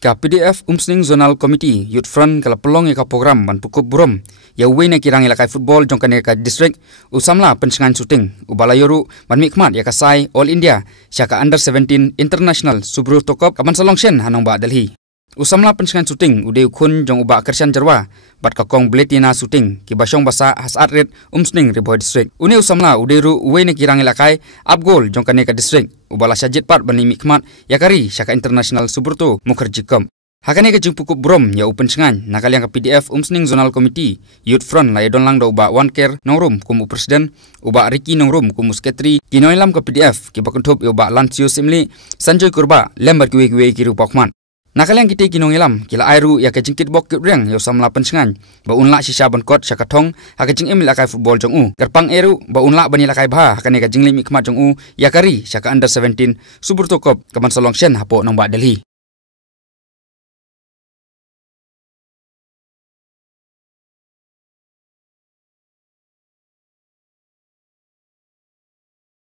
Ka PDF Umsning Zonal Committee Youth Front kala pelong ka program ban Pynkup burom ya wei na kirang ilakai football jong kan ka district Samla pensengan shooting ubalayoru ban mihkhmat ya kasai All India syaka under 17 international subru tokop kaman salongshen hanong ba Delhi. Samla pensengan shooting ude khun jong uba kersian jarwa bat ka kong bletina shooting ki basyong basa has atlet Umsning ri Bhoi district. Une Samla ude ru wei na kirang ilakai up goal jong kan ka district ubala jied pat ban mihkhmat yakari syaka international suburto mukherjikam. Hakane ke jeng Pynkup burom ya open sengan nakaliang ke PDF Umsning Zonal Committee Youth Front la don lang da uba one care nongrum kumu presiden uba Ricky nongrum kumu sekretari kinoilam ke PDF ki bakuntop uba Lansio Simli Sanjoy Kurba lembar kiwe ki rupa khman. Nakaliang kita kinongilam kila airu ya ke jengkit bok reng ya Samla pensengan ba unla sisa bankot syakatong haka jeng emil akai football jong u gerpang eru ba unla bani lakai bha hakane ke jeng mihkhmat jong u yakari syaka under 17 subur tokop kaman salongshen hapo nong ba Delhi.